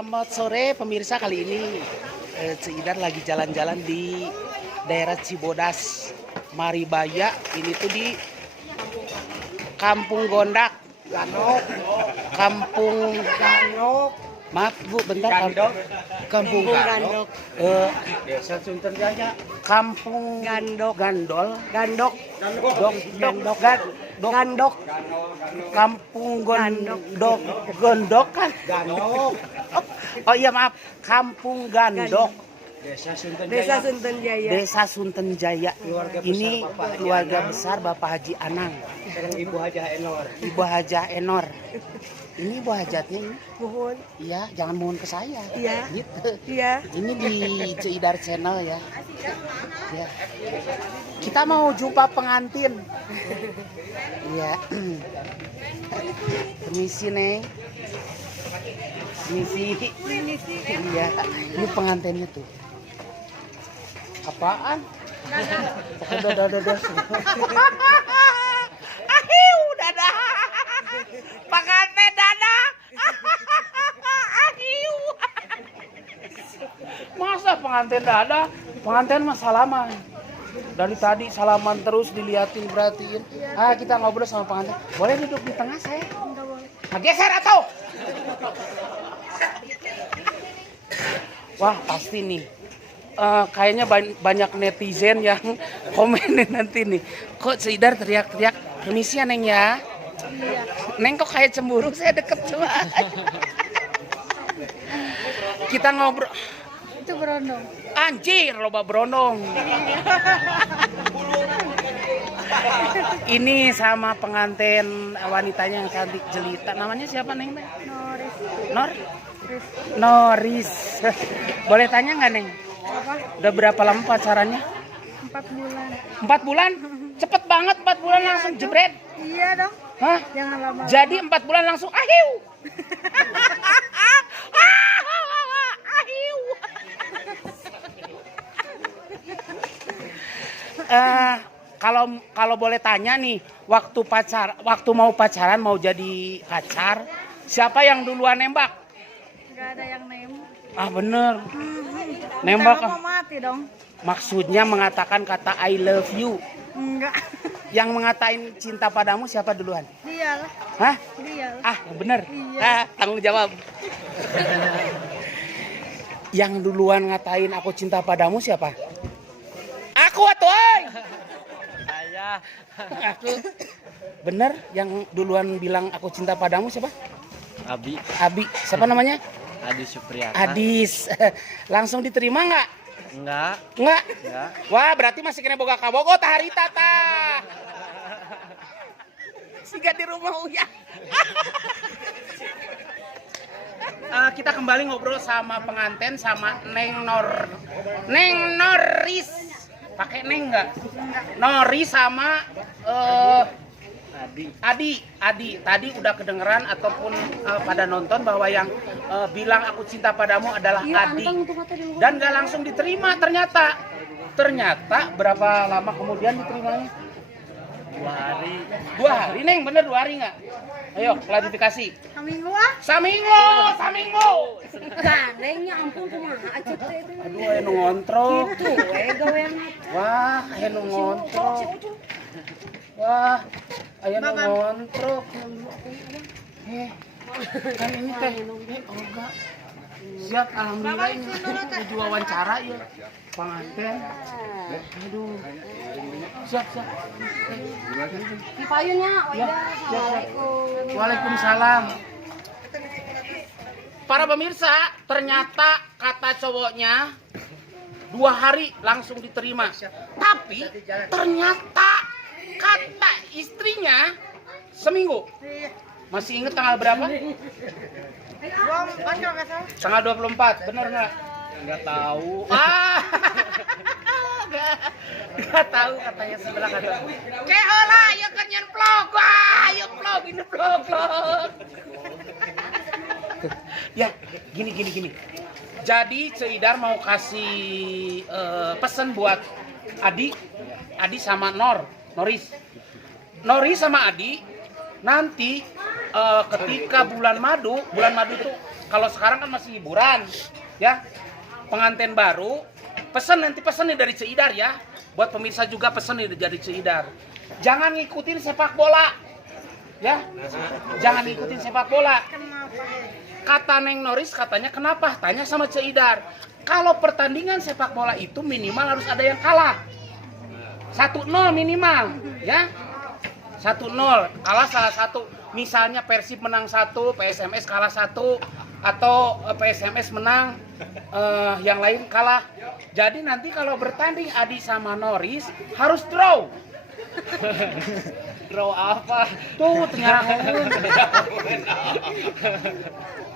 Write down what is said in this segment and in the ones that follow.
Selamat sore pemirsa, kali ini Ceidar lagi jalan-jalan di daerah Cibodas, Maribaya. Ini tuh di Kampung Gondak, Kampung Gandok. Maaf Bu, bentar. Kampung Gandok. Desa Sunten Jaya. Kampung Gandok. Gandol. Gandok. Gandok. Gandok. Kampung Gandok. Gondok kan? Gandok. Oh iya maaf, Kampung Gandok. Desa Sunten Jaya. Desa Sunten Jaya. Keluarga besar Ini Bapak Haji keluarga Anang. besar Bapak Haji Anang. Dan Ibu Hajah Enor. Ibu Hajah Enor. Ini Bu Hajatnya ini. Mohon. Iya, jangan mohon ke saya. Iya. Gitu. Iya. Ini di Ceidar Channel ya. Ya. Kita mau jumpa pengantin. Iya. Permisi, Neng. Permisi. Iya, ini pengantinnya tuh. Apaan? Dadah. Ahiu, dadah. Pengantin dadah. Ahiu. Masa pengantin dadah? Pengantin mah salaman. Dari tadi salaman terus diliatin, perhatiin. Kita ngobrol sama pengantin. Boleh duduk di tengah saya? Nah, geser atau? Wah, pasti nih. Kayaknya banyak netizen yang komenin nanti nih. Kok Ceidar teriak-teriak, permisi ya Neng ya? Iya. Neng kok kayak cemburu, saya deket cuma. Kita ngobrol. Itu berondong. Anjir, loba berondong. Ini sama pengantin wanitanya yang cantik jelita. Namanya siapa Neng? Noris. Boleh tanya nggak Neng? Apa? Udah berapa lama pacarannya? 4 bulan. 4 bulan? Cepet banget 4 bulan langsung jebret. Iya dong. Hah? Jangan lama. Jadi 4 bulan langsung ahiu. Ahiu. Kalau boleh tanya nih, waktu mau pacaran, mau jadi pacar, siapa yang duluan nembak? Gak ada yang nembak. Ah bener. Nembak. Kita mau mati dong. Maksudnya mengatakan kata I love you. Enggak. Yang mengatain cinta padamu siapa duluan? Dialah. Hah? Dialah. Ah, yang bener. Iya. Tanggung jawab. Yang duluan ngatain aku cinta padamu siapa? Aku atuh, oi. Saya. Aku. Bener, yang duluan bilang aku cinta padamu siapa? Abi. Siapa namanya? Adi Supriyata. Adis. Langsung diterima nggak? Enggak. Nggak. Enggak. Wah, berarti masih kena boga kabogo tahari tata. Siga di rumah Uya. Kita kembali ngobrol sama pengantin, sama Neng Noris. Pakai Neng nggak? Noris sama Adi. Tadi udah kedengeran ataupun pada nonton bahwa yang bilang aku cinta padamu adalah Adi. Dan gak langsung diterima ternyata. Ternyata berapa lama kemudian diterimanya? 2 hari. 2 hari Neng, bener 2 hari nggak? Ayo klarifikasi. Seminggu ah? Saminggu. Gandengnya ampun kumaha aja teh itu. Aduh, aya nu ngontrok. Tuh gawean Wah, aya nu ngontrok. Wah, aya nu ngontrok. Kan ini teh Olga. Siap, alhamdulillah ini menuju wawancara ya. Pengantin. Aduh. Siap. di payunnya. Ya, Assalamualaikum. Waalaikumsalam. Para pemirsa, ternyata kata cowoknya 2 hari langsung diterima. Tapi ternyata kata istrinya seminggu. Masih inget tanggal berapa? Tanggal 24, bener nggak? Enggak tahu. Nggak tahu katanya sebelah kata. Kehola, ya kan yang vlog, ayo vlog ini vlog. Ya, gini. Jadi Ceidar mau kasih pesan buat Adi sama Noris sama Adi. Nanti ketika bulan madu itu Kalau sekarang kan masih hiburan, ya. Pengantin baru, nanti pesen nih dari Ceidar ya. Buat pemirsa juga pesen nih dari Ceidar. Jangan ngikutin sepak bola, ya. Jangan ngikutin sepak bola. Kenapa? Kata Neng Noris katanya kenapa? Tanya sama Ceidar. Kalau pertandingan sepak bola itu minimal harus ada yang kalah. 1-0 minimal, ya. 1-0, kalah salah satu. Misalnya Persib menang 1, PSMS kalah 1, atau PSMS menang, yang lain kalah. Jadi nanti kalau bertanding Adi sama Noris harus draw. Draw apa? Tuh ternyata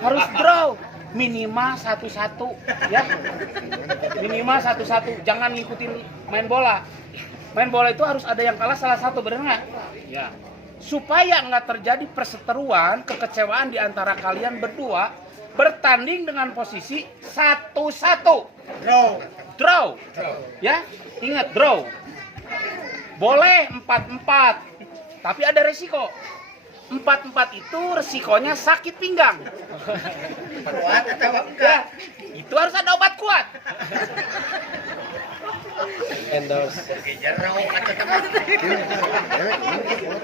harus draw. Minimal 1-1, ya. Minimal 1-1. Jangan ngikutin main bola. Main bola itu harus ada yang kalah salah satu, benar nggak? Ya. Supaya nggak terjadi perseteruan, kekecewaan di antara kalian berdua, bertanding dengan posisi 1-1. Draw. Ya, ingat draw. Boleh 4-4, tapi ada resiko. 4-4 itu resikonya sakit pinggang. Kuat atau enggak? Ya, itu harus ada obat kuat. Endorse. Jeruk atau teman.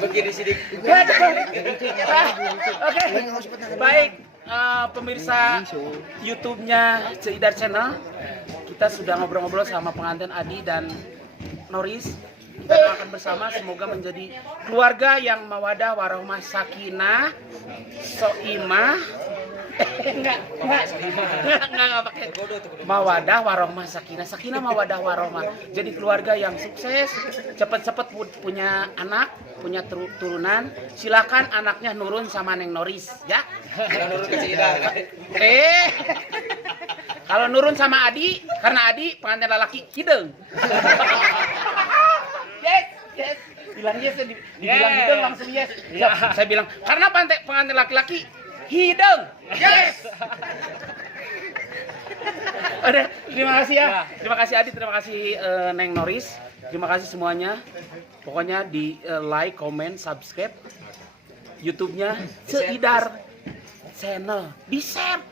Begini sidik. Oke, baik. Pemirsa YouTube-nya Ceidar Channel, kita sudah ngobrol-ngobrol sama pengantin Adi dan Noris. Kita doakan bersama semoga menjadi keluarga yang mawadah warahmah sakinah soimah. Enggak pakai mawadah warahmah sakinah mawadah warahmah. Jadi keluarga yang sukses, cepet-cepet punya anak, punya turunan. Silakan anaknya nurun sama Neng Noris, ya. Kalau nurun sama Adi, karena Adi pengantin lelaki hidung. Yes. Bilang yes, dibilang hidung langsung yes. Saya bilang karena pengantin laki-laki hidung. Yes. Udah, terima kasih ya. Terima kasih Adi, terima kasih Neng Noris. Terima kasih semuanya. Pokoknya di like, comment, subscribe YouTube-nya Ceidar Channel. Di share.